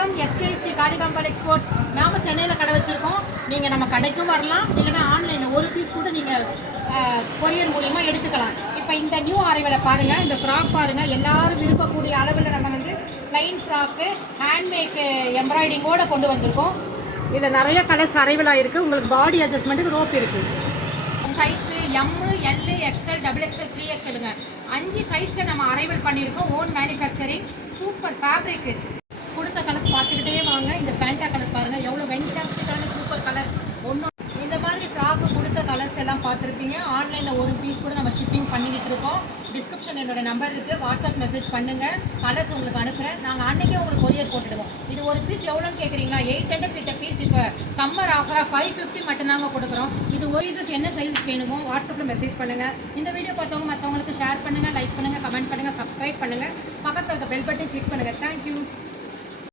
வணக்கம். எஸ்கேஎஸ்டி காளிகாம்பாள் எக்ஸ்போர்ட். நாம் சென்னையில் கடை வச்சுருக்கோம். நீங்கள் நம்ம கடைக்கும் வரலாம், இல்லைன்னா ஆன்லைனில் ஒரு பீஸ் கூட நீங்கள் கொரியர் மூலிமா எடுத்துக்கலாம். இப்போ இந்த நியூ அரைவலை பாருங்கள், இந்த ஃப்ராக் பாருங்கள். எல்லோரும் விரும்பக்கூடிய அளவில் நம்ம வந்து ப்ளைன் ஃப்ராக்கு ஹேண்ட்மேக்கு எம்ப்ராய்டிங்கோடு கொண்டு வந்திருக்கோம். இதில் நிறைய கலர்ஸ் அரைவலாக இருக்குது. உங்களுக்கு பாடி அட்ஜஸ்ட்மெண்ட்டுக்கு ரோப் இருக்குது. சைஸு எம்மு, எல்லு, எக்ஸ்எல், டபுள் எக்ஸ்எல், 3XLங்க 5 சைஸில் நம்ம அரைவல் பண்ணியிருக்கோம். Own manufacturing. Super fabric. கொடுத்த கலர்ஸ் பார்த்துக்கிட்டே வாங்க. இந்த ஃபேண்டா கலர் பாருங்கள், எவ்வளோ வென்டாஸ்டிக்கான சூப்பர் கலர். ஒன்றும் இந்த மாதிரி ஃப்ராக்கு கொடுத்த கலர்ஸ் எல்லாம் பார்த்துருப்பீங்க. ஆன்லைனில் ஒரு பீஸ் கூட நம்ம ஷிப்பிங் பண்ணிக்கிட்டு இருக்கோம். டிஸ்கிரிப்ஷன் என்னோடய நம்பர் இருக்குது, வாட்ஸ்அப் மெசேஜ் பண்ணுங்கள். கலர்ஸ் உங்களுக்கு அனுப்புகிறேன். நாங்கள் அன்றைக்கே உங்களுக்கு கொரியர் போட்டுடுவோம். இது ஒரு பீஸ் எவ்வளோன்னு கேட்குறீங்களா? 800 வித் பீஸ். இப்போ சம்மர் ஆஃபராக 550 மட்டும்தாங்க கொடுக்குறோம். இது ஒரு பீஸஸ் என்ன சைஸ் வேணுமோ வாட்ஸ்அப்பில் மெசேஜ் பண்ணுங்கள். இந்த வீடியோ பார்த்தவங்க மற்றவங்களுக்கு ஷேர் பண்ணுங்கள், லைக் பண்ணுங்கள், கமெண்ட் பண்ணுங்கள், சப்ஸ்கிரைப் பண்ணுங்கள். பக்கத்தில் இருக்க பெல் பட்டன் கிளிக் பண்ணுங்கள். தேங்க்யூ.